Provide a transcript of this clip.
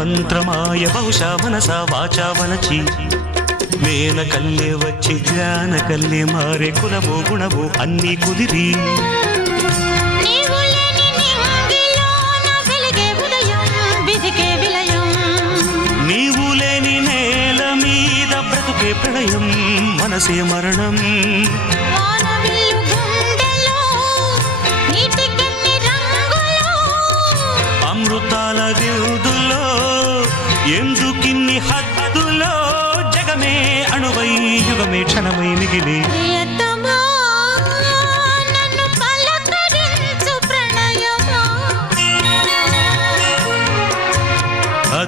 మంత్రమాయ బహుశా మనసా వాచా వలచి మేన కల్లే వచ్చి జ్ఞాన కల్లే మారే కులమో గుణమో అన్నీ కుదిరి నీవు లేని నేల మీద బ్రతుకే ప్రళయం మనసే మరణం అమృతాల విరుదులో ఎందుకిన్ని హద్దులో జగమే అణువై యుగమే క్షణమై మిగిలి